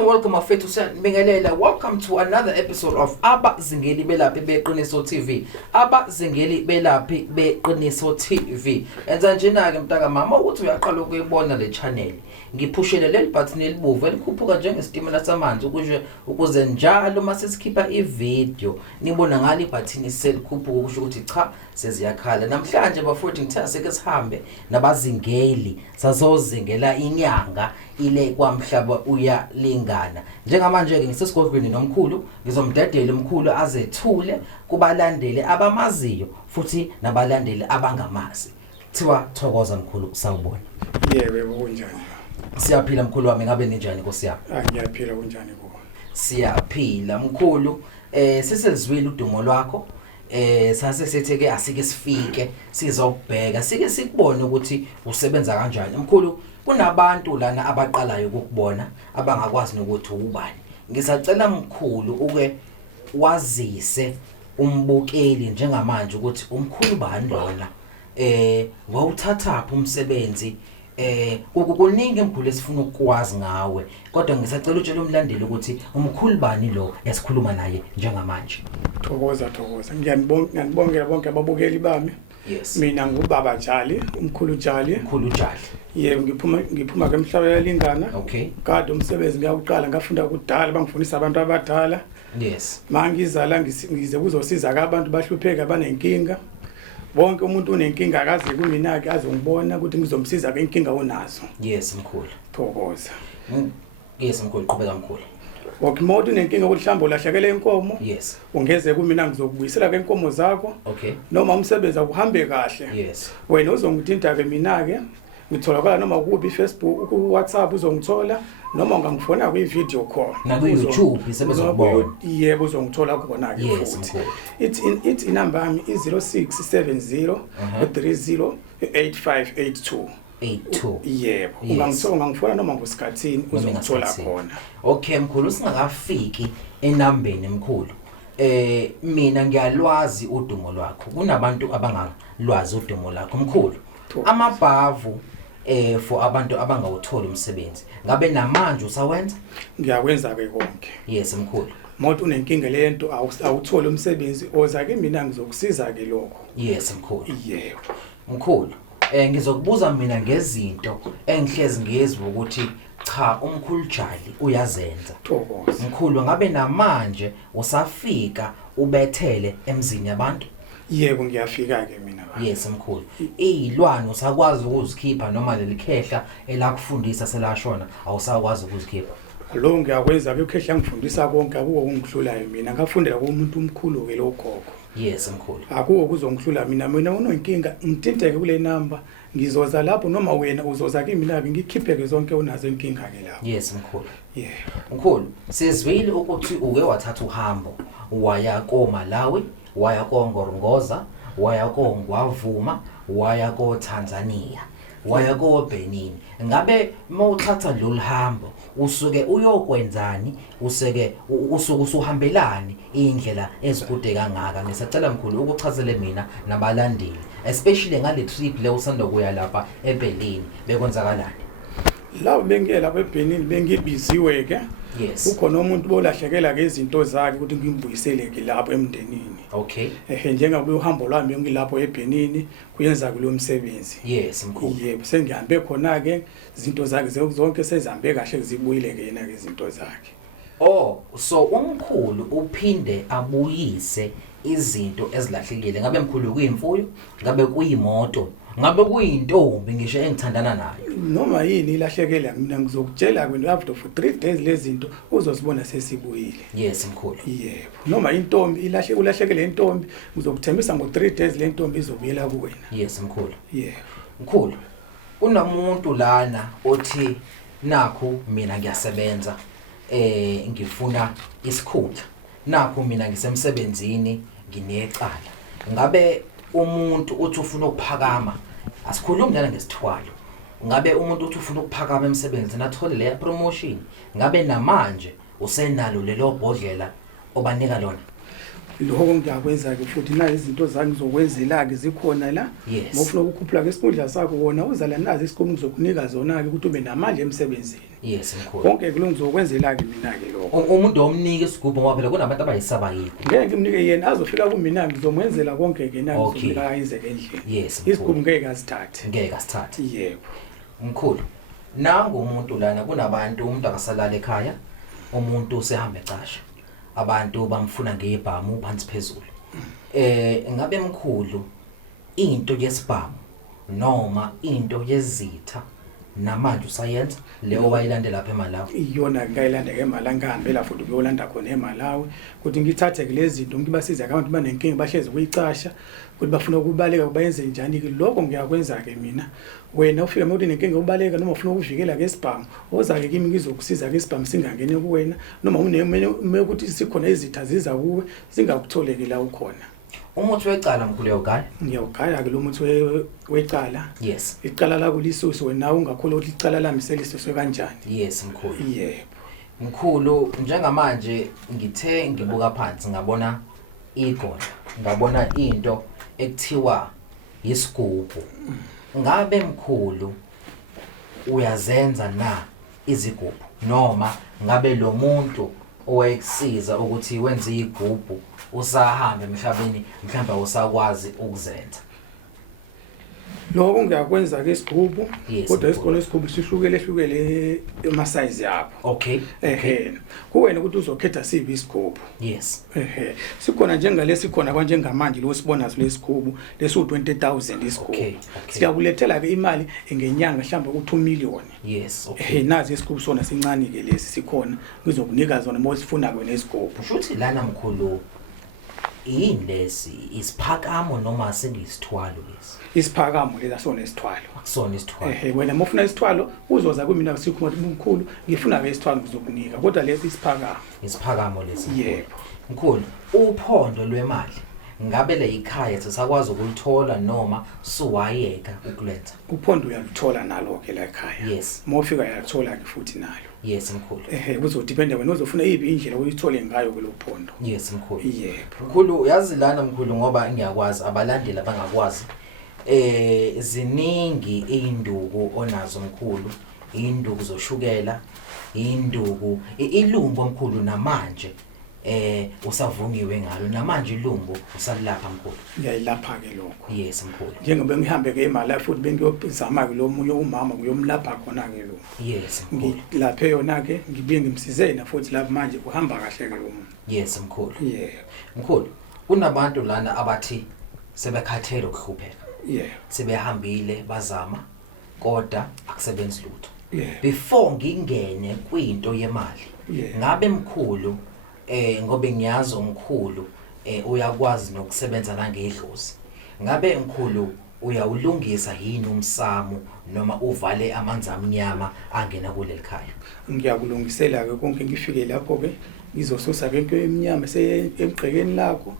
Welcome afethu Bingelela. Welcome to another episode of Abazingeli Belaphi Beqiniso TV. Abazingeli Belaphi Beqiniso TV. Enza njena ke mntaka mama ukuthi uyaqala ukuyibona le channel. Ngiphushele leli button elibuvu elikhuphuka njengesitimela samanzi ukuze njalo mase sikhipha ivideo nibona ngale button selikhuphuka ukusho ukuthi cha seziyakhala. Namhlanje bafowethu ngithatha seke sihambe nabazingeli sazozingela inyanga ile kwamhlaba uyalingana. Njengamanje ke ngisesigodlweni nomkhulu ngizomdedela umkhulu azethule kubalandeli abamaziyo futhi nabalandeli abangamazi. Thiwa thokoza mkhulu sawubona. Yebo kunjani? Siyaphila mkhulu wami, ngabe ninjani Nkosi yami? Ngiyaphila kunjani kuwe? Siyaphila mkhulu. Siselizwile udumo lwakho. Sase setheke asike sifike sizokubheka sike sikubone ukuthi usebenza kanjani. Mkhulu, kunabantu lana abaqalayo ukukubona abangakwazi nokuthi ubani. Ngisacela mkhulu uke wazise umbukeli njengamanje ukuthi umkhulu bani lona. Wawuthathapha umsebenzi kukuningi mkhulu esifuna ukwazi ngawe, kodwa ngisacela utshela umlandeli ukuthi umkhulu bani lo esikhuluma naye njengamanje. Thokoza. Ngiyanibongela bonke ababukeli bami. Yes. Mina ngubaba Jali, umkhulu Jali. Mkhulu Jali. Yebo ngiphuma ke emhlaba yalingana. Okay. Kade umsebenzi ngiyaqala ngafunda kudala bangifundisa abantu abadala. Yes. Mangizala ngize kuzosiza abantu bahlupheka abanenkinga. Bonke umuntu unenkinga akaze kumina ke azongibona ukuthi ngizomsiza ke inkinga onazo. Yes mkhulu. Thokoza. Yes mkhulu, qhubeka mkhulu. Wakimoto unenkinga ukuthi mhlawumbe ulahlekele inkomo. Yes. Ungeze kumina ngizokubuyisela ke inkomo zakho. Okay. Noma umsebenzi akuhambe kahle. Yes. Wena uzongithinta ke mina ke ngitholakala noma kubi Facebook, ku WhatsApp uzongithola noma ungangifona ku video call. Na ku YouTube isebezokubona. Yebo uzongithola khona ke futhi. It's inamba yami is 0670 30 8582. 82. Yebo. Ungangifona noma ngosikhathini uzongithola khona. Okay mkhulu, singakafiki enambeni mkhulu. Mina ngiyalwazi udumo lwakho. Kunabantu abangalwazi udumo lakho mkhulu. Amabhavu for abantu abangawuthola umsebenzi. Ngabe namanje usawenza? Ngiyakwenza ke konke. Yes mkhulu. Moto unenkinga lento awuthola umsebenzi oza ke mina ngizokusiza ke lokho. Yes mkhulu. Yebo. Mkhulu, ngizokubuza mina ngezinto engihlezi ngezwe ukuthi cha umkhulu Jali uyazenza. Thokoza. Mkhulu, ngabe namanje usafika ubethele emzini yabantu? Yebo ngiyafika ke mina. Yes mkhulu. Izilwane usakwazi ukuzikhipha noma lelikhehla elakufundisa selashona awusakwazi ukuzikhipha? Lo ngiyakwenza ke ukhehla ngifundisa konke akuwo ungihlulayo mina ngafundela kumuntu omkhulu ke lokhokho. Yes mkhulu. Akuwo kuzongihlula mina unenkinga ngithinteke kule number ngizoza lapho noma wena uzoza kimi la ngikhiphe ke zonke unazo inkinga ke lapho. Yes mkhulu. Yeah. Mkhulu, sizwile ukuthi uke wathatha uhambo waya koMalawi, waya koNgorongoza, waya koNgwavuma, waya koTanzania, waya koBenin. Ngabe mawuthatha lo hambo usuke uyokwenzani? Usuke usuhambelani indlela ezikude kangaka? Ngisacela mkhulu ukuchazele mina nabalandeli, especially ngale trip le usanda kuya lapha eBerlin bekwenzakalani? La bengiye lapha eBenin bengibiziwe ke. Yes. Ukhona umuntu bolahlekela ke izinto zakhe ukuthi ngimbuyisele ke lapho emndenini. Okay. Njengoba uhambo lwami ngilapho eBenin kuyenza kulo msebenzi. Yes mkhulu. Yebo sengihambe khona ke izinto zakhe zonke sezihambe kahle zibuyile ke yena ke izinto zakhe. Oh, so umkhulu uphinde abuyise izinto ezilahlekile. Ngabe mkhulu kuyimfuyo, ngabe kuyimoto, ngabe kuyintombi ngisho engithandana nayo. Noma yini ilahlekela mina ngizokutshela kwena after for 3 days lezinto uzosibona sesibuyile. Yes mkhulu. Yebo. Noma intombi ulahlekele intombi ngizokuthembisa ngo3 days le ntombi izobuyela kuwena. Yes mkhulu. Yebo. Mkhulu, kunamuntu lana othi nakho mina ngiyasebenza ngifuna isikhundla. Nakho mina ngisemsebenzini nginecala. Ngabe umuntu uthi ufuna ukuphakama asikhulumi njalo ngesithwalo. ngabe umuntu uthi ufuna ukuphakama emsebenzini athole le promotion, ngabe namanje usenalo lelo bhodlela obanika lona? Lokho ngiyakwenza ke futhi na izinto zami zokwenzela ke zikhona la. Yes. Ngofuna ukukhuphula ke isikhundla sakho wona uzala nazi isikhundla ngizokunika zona ke ukuthi ube namandla emsebenzini. Yes, mkhulu. Konke ke lo ngizokwenzela ke mina ke lokho. Umuntu omnika isigubhu ngoba phela kunabantu abayisaba yikho. Ngeke ngimnike yena azofika kumina ngizomwenzela konke ke na Okay. ngizofika ayizeke endlini. Yes, Isigubhu mkhulu. ngeke asithathe. Ngeke asithathe. Yebo. Mkhulu, nangu umuntu lana kunabantu umuntu akasalala ekhaya, umuntu usehamba ecasha. Abantu bamfuna ngebhamu phansi phezulu. Ngabe mkhulu into yesibhamu noma into yezitha namanje usayenza leyo wayilandela lapha eMalawi? Iyona ngayilanda ke eMalawi la futhi kuyolanda khona eMalawi ukuthi ngithathe ke lezi zinto ngibasiza abantu banenkinga bahleze kuyicasha ukuthi bafuna ukubaleka bayenze njani ke lokho ngiyakwenza ke mina. Wena ufika mawuthi nenkinga ubaleka noma ufuna ukuvikela ke isibhamu oza ke kimi ngizokusiza ke isibhamu singangene kuwena noma une ukuthi sikhona izitha ziza kuwe singakutholeke la ukhona. Umuthi wecala mkhulu uyawugaya? Ngiyawugaya ke lo muthi wecala. Yes. Icala la kulisusu wena ungakholwa ukuthi icala lami selisiswe kanjani. Yes mkhulu. Yebo. Mkhulu, njengamanje ngithe ngibuka phansi ngabona igola, ngabona into ekuthiwa isigubhu. Ngabe mkhulu uyazenza na izigubhu noma ngabe lo muntu owayekusiza ukuthi wenze igubhu usahamba emhlabeni mhlawumbe usakwazi ukuzenza? Lokho ngiyakwenza ke isigubhu Yes, kodwa mkhulu. isikole isigubhu sihlukele ema size yakho. Okay. Kuwena ukuthi uzokhetha siphi isigubhu. Yes. Sikhona njengalesi khona kanje ngamanje lo sibona lesigubhu lesu 20,000 isigubhu. Okay. Siyakulethela ke imali ngenyanga mhlawumbe ku 2 million. Yes, okay. Nazi isigubhu sona sincane ke lesi sikhona ngizokunika zona mawusifuna ke nesigubhu. Ushuthi lana mkhulu yini lesi isiphakamo noma sengiyisithwalo lesi? Isiphakamo leza sona isithwalo. Akusona isithwalo. Wena mufuna isithwalo uzoza kumina sikhuluma umkhulu ngifuna ke isithwalo ngizokunika kodwa lesi isiphakamo. Isiphakamo lesi. Yebo. Mkhulu, uphondo lwemali ngabe le ikhaya sisakwazi ukulithola noma suwayeka ukulenza? Uphondo uyaluthola nalo ke la ekhaya. Yes. Mawufika uyaluthola ke futhi nalo. Yes mkhulu. Kuzodependa wena uzofuna iphi indlela uyithole ngayo ke lo phondo. Yes mkhulu. Yebo. Mkhulu, yazi lana mkhulu ngoba ngiyakwazi abalandeli abangakwazi. Ziningi induku onazo mkhulu, induku zoshukela, induku ilungu mkhulu namanje usavungiwe ngalo namanje ilungu usalapha mkhulu. Ngiyayilapha ke lokho. Yes mkhulu. Njengoba ngihambe ke eMalawi futhi bengiyozama ke lo munye umama kuyomlapha khona ke lo. Yes mkhulu. Ngilaphe yona ke ngibuye ngimsize na futhi lapha manje uhamba kahle ke lo muntu. Yes mkhulu. Yebo. Mkhulu, kunabantu lana abathi sebekhathele ukuhlupheka. Yebo. Sebehambile bazama kodwa akusebenzi lutho. Yebo. Before ngingene kwinto yemali, Yeah. ngabe mkhulu ngobe ngiyazi umkhulu uyakwazi nokusebenza nangedlozi. Ngabe mkhulu uyawulungisa yini umsamo noma uvale amanzi amnyama angena kuleli khaya? Ngiyakulungisela ke konke ngifike lapho ke ngizosusa ke into eminyama emgqekeni lakho.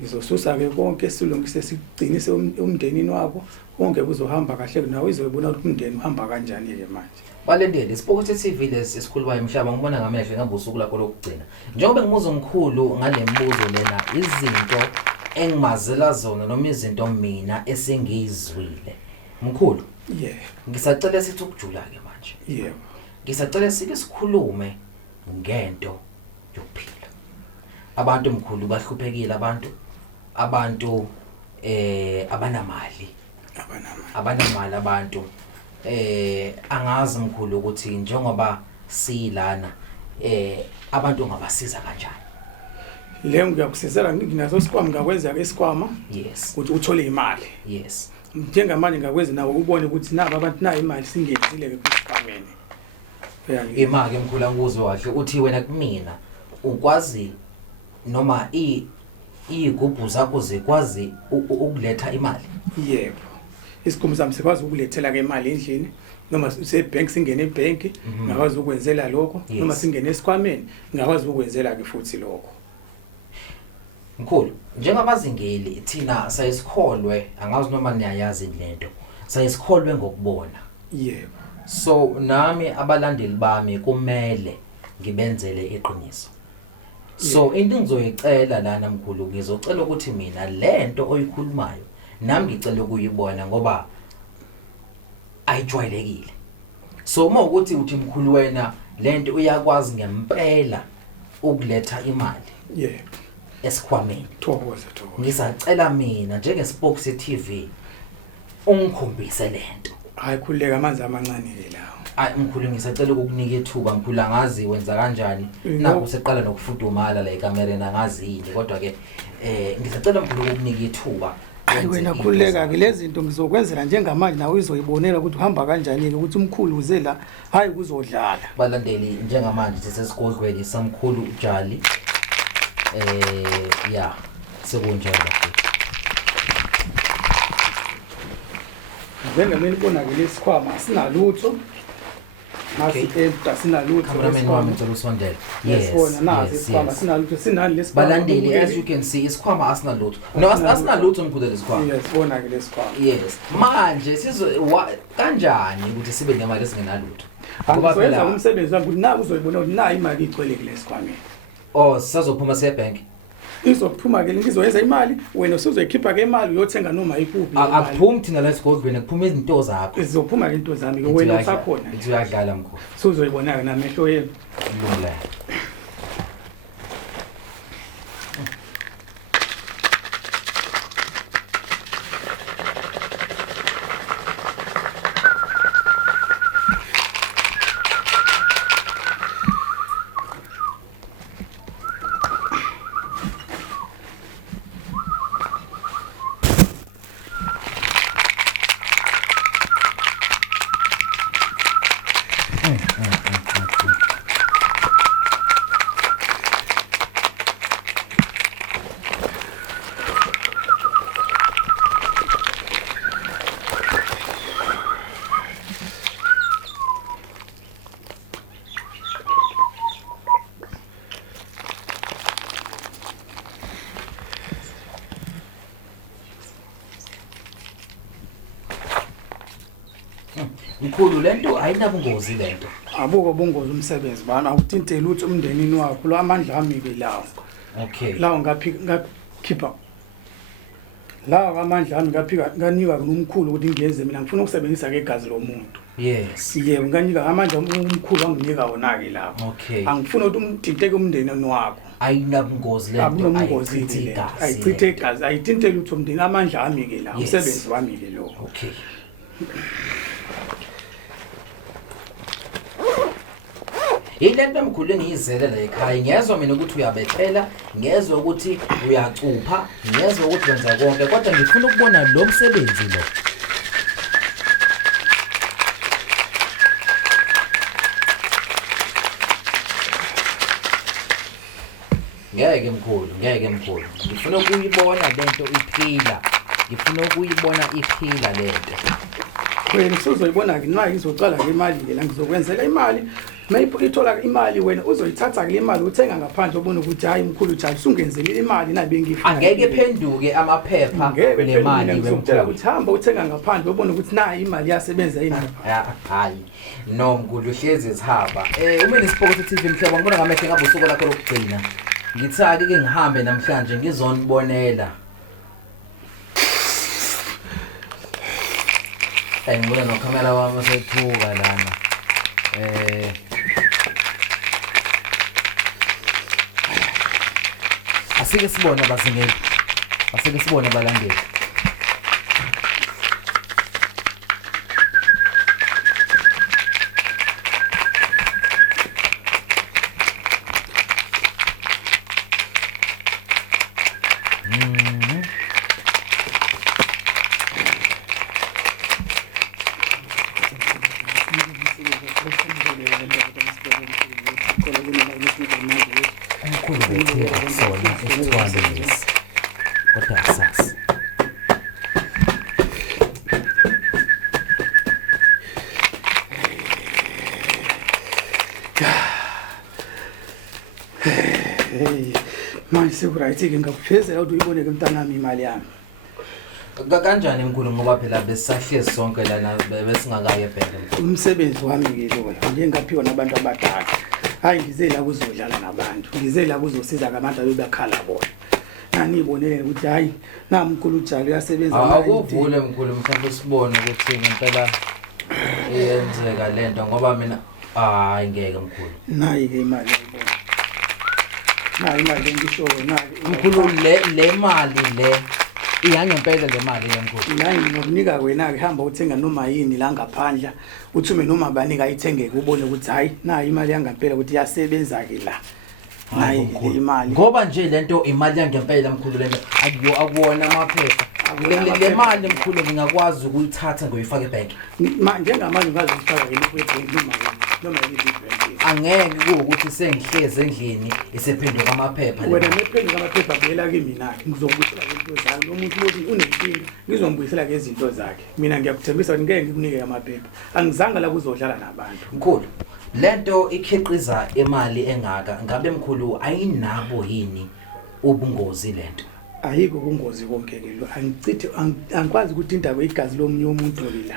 Ngizosusa ke konke silungise sigcinise umndenini wakho konke kuzohamba kahle nawe izobona ukuthi umndeni uhamba kanjani ke manje. Balendele Sport TV lesi esikhuluma emhlaba ngibona ngamehlo ngamba usuku lakho lokugcina. Njengoba ngibuza umkhulu ngalembuzo lena izinto engimazela zona noma izinto mina esengizwile. Mkhulu, Yeah. ngisacela sithi ukujula ke manje. Yebo. Ngisacela sike sikhulume ngento yokuphila. Abantu mkhulu bahluphekile abantu abanamali. Abanamali abantu angazi mkhulu ukuthi njengoba silana abantu ngabasiza kanjani? Le ngiyakusizela nginazo isikwama ngakwenza ke isikwama. Yes. Ukuthi uthole imali. Yes. Njengamanje ngakwenza nawe ubone ukuthi nabo abantu nayo imali singenzile ke kusikwameni. Imali mkhulu anguzwe kahle uthi wena kumina ukwazi noma igubhu zakho zikwazi ukuletha imali? Yebo. Isigumi sami sikwazi ukulethela ke imali endlini noma sebank singene ebank ngakwazi ukwenzela lokho noma singene esikwameni ngakwazi ukwenzela ke futhi lokho. Mkhulu, njengabazingeli thina sayisikholwe angazi noma niyayazi lento. Sayisikholwe ngokubona. Yebo. So nami abalandeli bami kumele ngibenzele iqiniso. So into engizoyicela lana mkhulu ngizocela ukuthi mina lento oyikhulumayo nami ngicela ukuyibona ngoba ayijwayelekile. So uma ukuthi uthi mkhulu wena lento uyakwazi ngempela ukuletha imali. Yebo. Esikhwameni. Thokoza. Ngisacela mina njengespokes TV ungikhombise lento. Hayi khuleka amanzi amancane ke lawo. Ay mkhulu ngisacela ukukunika ithuba mkhulu angazi wenza kanjani naku seqala nokufudumala la ekamereni angazi yini kodwa ke ngisacela mkhulu ukukunika ithuba. Hayi wena khuleka ke lezi zinto ngizokwenzela njengamanje nawe uzoyibonela ukuthi uhamba kanjani ke ukuthi umkhulu uze la hayi kuzodlala. Balandeli njengamanje sisesigodlweni samkhulu uJali yeah sekunjalo futhi. Njengameni bona ke lesikhwama sinalutho. Masi empta sinalutho lesikhwama ngicela usondele. Yes bona nazi isikhwama sinalutho sinani lesikhwama. Balandeli as you can see isikhwama asinalutho. No asinalutho mkhulu lesikhwama. Yes bona ke lesikhwama. Yes. Manje kanjani ukuthi sibe nemali esingenalutho? Ngoba phela umsebenzi wakho naku uzoyibona ukuthi na imali igcwele kulesikhwameni. Oh sisazophuma siya bank. Izophuma ke ngizoyenza imali wena usuzoyikhipha ke imali uyothenga noma ikuphi. Akuphumi thina la esigodlweni kuphuma izinto zakho. Izophuma ke into zami ke wena usakhona. Ithi uyadlala mkhulu. Uzoyibona ke namehlo yenu. Lula. Mkhulu lento ayinabungozi lento. Abuko bungozi umsebenzi bana awuthintele uthi umndenini wakho lo amandla ami ke lawo. Okay. Lawo ngakhipha. Lawo amandla ami nganika nomkhulu ukuthi ngiyeze mina ngifuna ukusebenzisa ke igazi lomuntu. Yes. Yebo nganika amandla umkhulu wanginika wona ke lawo. Okay. Angifuna ukuthi umthinteke umndeni wakho. Ayinabungozi lento. Abungozi lento. Ayichithe igazi ayithintele uthi umndeni amandla ami ke lawo umsebenzi wami ke lo. Okay. Ilento emkhulu engiyizele la ekhaya ngiyezwa mina ukuthi uyabethela ngiyezwa ukuthi uyacupha ngiyezwa ukuthi wenza konke kodwa ngifuna ukubona lo msebenzi lo. Ngeke mkhulu ngifuna ukuyibona lento iphila ngifuna ukuyibona iphila lento. Wena usuzoyibona ke nayi izocala ke imali ke la ngizokwenzela imali mayipho ithola imali wena uzoyithatha ke imali uthenga ngaphandle ubone ukuthi hayi mkhulu Jali usungenzele imali nayi bengifuna angeke phenduke amaphepha nemali ngizokutshela ukuthi hamba uthenga ngaphandle ubone ukuthi nayi imali yasebenza yini hayi no mkhulu uhlezi sihamba uma niSport TV mhlaba ngibona ngamehlo ngabe usuku lakho lokugcina ngithaki ke ngihambe namhlanje ngizonibonela ngibona nokamera wami osethuka lana asike sibone abazingeli asike sibone abalandeli manje sekuright ke ngakuphezela ukuthi uyibone ke mntanami imali yami Kanjani mkhulu ngoba phela besisahlezi sonke lana besingakaye ebhenki. Umsebenzi wami ke loyo ngingaphiwa nabantu abadala. Hayi ngize la kuzodlala nabantu. Ngize la kuzosiza abantu abebakhala bona. Nanibonele ukuthi hayi namkhulu uJali uyasebenza Akuvule mkhulu mhlawumbe sibone ukuthi ngempela iyenzeka lento ngoba mina hayi ngeke mkhulu. Nayi ke imali yayibona. Nayi imali engishoyo nayi. Mkhulu le mali le iyangempela le mali lenkulu. Nayi ngokunika wena ke hamba uthenga noma yini la ngaphandla uthume noma banika ithengeke ubone ukuthi hayi nayi imali yangempela ukuthi iyasebenza ke la. Hayi imali ngoba nje lento imali yangempela mkhulu lento akuwona amaphepha. Le mali mkhulu ngingakwazi ukuyithatha ngoyifaka ebank. Njengamanje ngazifaka ke ebank noma bank. Angeke ukuthi sengihleze endlini isephenduka amaphepha. Wena nephenduka amaphepha phela ke mina ngizokubuyisela izinto zami. Lo muntu lothi unenkinga ngizombuyisela ke izinto zakhe. Mina ngiyakuthembisa ukuthi ngeke ngikunike amaphepha. Angizange la kuzodlala nabantu. Mkhulu lento ikhiqiza imali engaka ngabe mkhulu ayinabo yini ubungozi lento? Ayikho ubungozi konke ke lo angichithi angikwazi ukuthi indaba igazi lomunye umuntu la.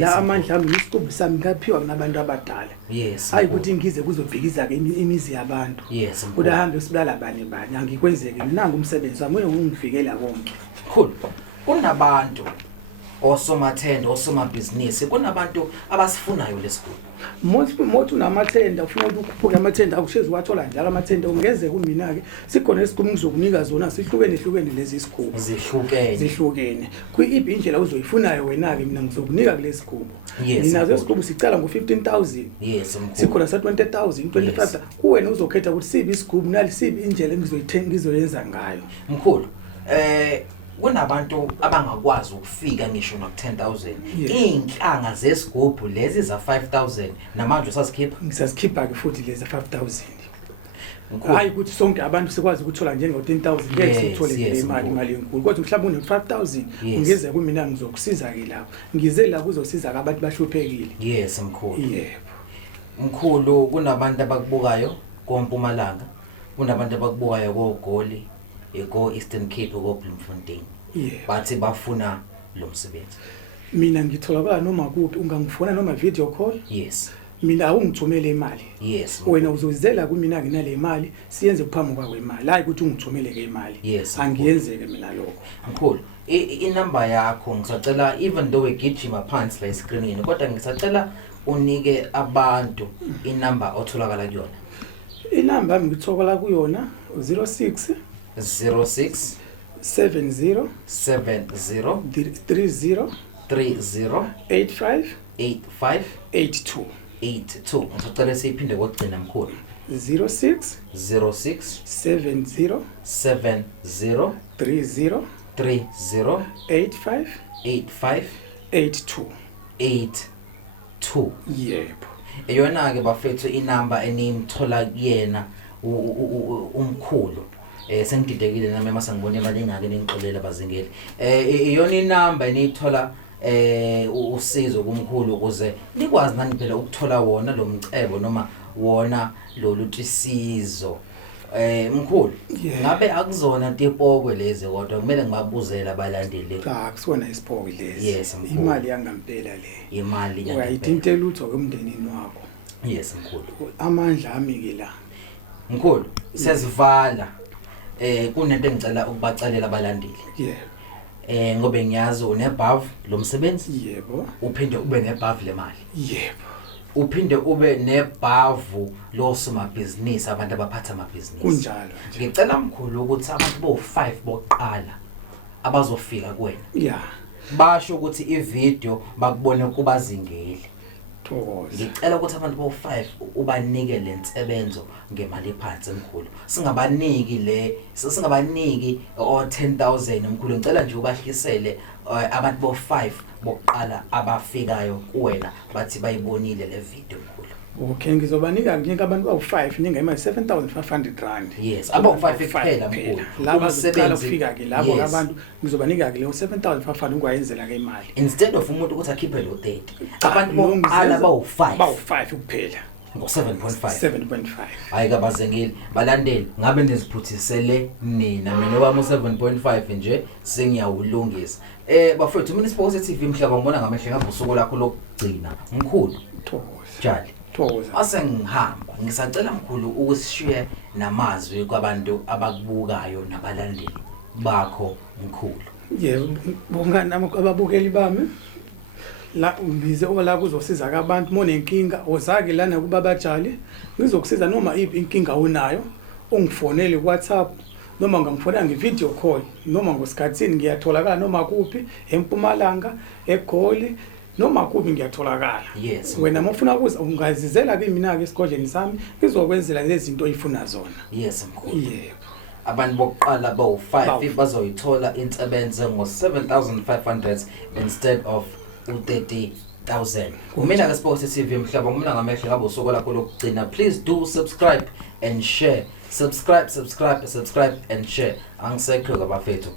La amandla ami isiqubu sami ngaphiwa nabantu abadala. Yes. Hayi ukuthi ngize kuzobhikiza ke imizi yabantu. Yes. Kuda hambe sibulala bani angikwenzeke nanga umsebenzi wami ungivikela konke. Cool. Kunabantu osomathenda osomabhizinisi kunabantu abasifunayo lesikole. Mothi unamathenda ufuna ukukhuphuka amathenda akushezi wathola njalo amathenda ungeze kumina ke sikhona isikhubu ngizokunika zona sihlukene lezi isikhubu zihlukene kuyipi indlela uzoyifunayo wena ke mina ngizokunika kulesi sikhubu ninazo isikhubu sicala ngo15,000 yes sikhona sa20,000 25 kuwena uzokhetha ukuthi sibi isikhubu nalisibi indlela ngizoyenza ngayo mkhulu kunabantu abangakwazi ukufika ngisho no10,000 inhlanga zesigubhu lezi za 5,000 namanje ngisazikhipha ke futhi lezi 5,000 hayi ukuthi sonke abantu sikwazi ukuthola njengo 10,000 ngeke sithole imali enkulu kodwa mhlawumbe une5,000 ungeze kumina ngizokusiza ke lapho ngize la kuzosiza abantu bahluphekile yes mkhulu yebo mkhulu kunabantu abakubukayo koMpumalanga kunabantu abakubukayo koGoli eko Eastern Cape ko Bloemfontein bathi bafuna lo msebenzi mina ngitholakala noma kuphi ungangifona noma video call yes mina awungithumele imali yes wena uzozizela kumina nginale imali siyenze kuphambi kwakho imali hayi ukuthi ungithumele ke imali yes angiyenzeke mina lokho mkhulu inamba yakho ngisacela even though egijima phansi la escreenini kodwa ngisacela unike abantu inamba otholakala kuyona inamba ngithokola kuyona 06 70 30 85 82 ngicela siphinde kokugcina mkhulu 06 70 30 85 82 yebo eyona ke bafethu inamba enimthola kuyena umkhulu sengididekile nami mase ngibone imali engake ningixolela bazingeli iyona inamba enithola usizo kumkhulu ukuze nikwazi nani phela ukuthola wona lo mcebo noma wona lo lutisizo mkhulu ngabe akuzona tipokwe lezi kodwa kumele ngibabuzela abalandeli cha kusona isipokwe lezi yes imali yangampela le imali yangampela uyayithintela utho kumndenini wakho yes mkhulu amandla ami ke la mkhulu siyazivala kunento engicela ukubacalela abalandeli yebo ngobe ngiyazi unebhavu lo msebenzi yebo uphinde ube nebhavu lemali yebo uphinde ube nebhavu lo somabhizinisi abantu abaphatha amabhizinisi kunjalo ngicela mkhulu ukuthi abantu bo5 bokuqala abazofika kuwena basho ukuthi ivideo bakubone kubazingeli thokoza ngicela ukuthi abantu bo5 ubanike lensebenzo ngemali ephansi emkhulu singabaniki o10,000 mkhulu ngicela nje ubahlisele abantu bo5 bokuqala abafikayo kuwena bathi bayibonile le video mkhulu okay ngizobanika nje abantu bawu5 ninga imali 7,500 rand yes abawu5 kuphela mkhulu laba sebenza ukufika ke labo abantu ngizobanika ke le 7,500 ungayenzela ke imali instead of umuntu ukuthi akhiphe lo 30 abantu bokuqala bawu5 kuphela ngo-7.5 7.5. hayi kabazengeli balandeli ngabe niziphuthisele nina mina wami u7.5 nje sengiyawulungisa bafowethu mina iSport TV mhlaba ngibona ngamehlo ngabe usuku lakho lokugcina mkhulu Jali Thokoza asengihamba ngisacela mkhulu ukusishare namazwi kwabantu abakubukayo nabalandeli bakho mkhulu yebo bongani ababukeli bami la ngize ola kuzosiza abantu monenkinga ozake lana kuba Batshali ngizokusiza noma iphi inkinga unayo ungifonele kuWhatsApp noma ngamfonela ngevideo call noma ngosikhatsini ngiyatholakala noma kuphi eMpumalanga eGoli noma kuphi ngiyatholakala yes wena mofuna ukuza ungazizela kimi ke esigodleni sami ngizokwenzela lezi zinto oyifuna zona yes mkhulu yebo abantu bokuqala bawu5 bazoyithola insebenze ngo7500 instead of u30,000 umina ke Sport TV mhlaba ngumna ngamehlo ngabe usuku lakho lokugcina please do subscribe and share subscribe and share angisekho kabafethu